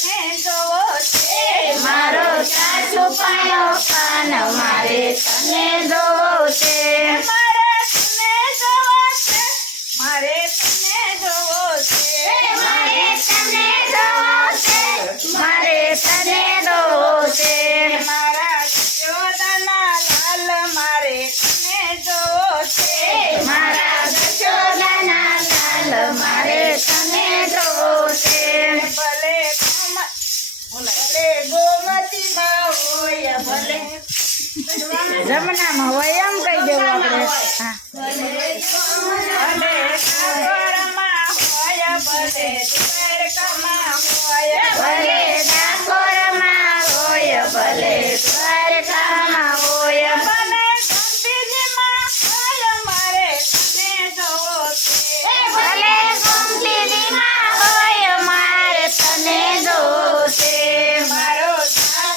તને જોવો છે મારો સાસુ પાયો કાન મારે તને જોવો છે મારે તને જોવો છે મારે તને જોવો છે મારે તને જોવો છે મારા જશોદાના લાલ મારે તને જોવો છે મારા જશોદાના લાલ મારે તને જોવો છે ભલે ગોમતીમાં હોય ભલે જમનામાં હોય એમ કહી દેવું આપણે હા ભલે સાગરમાં હોય ભલે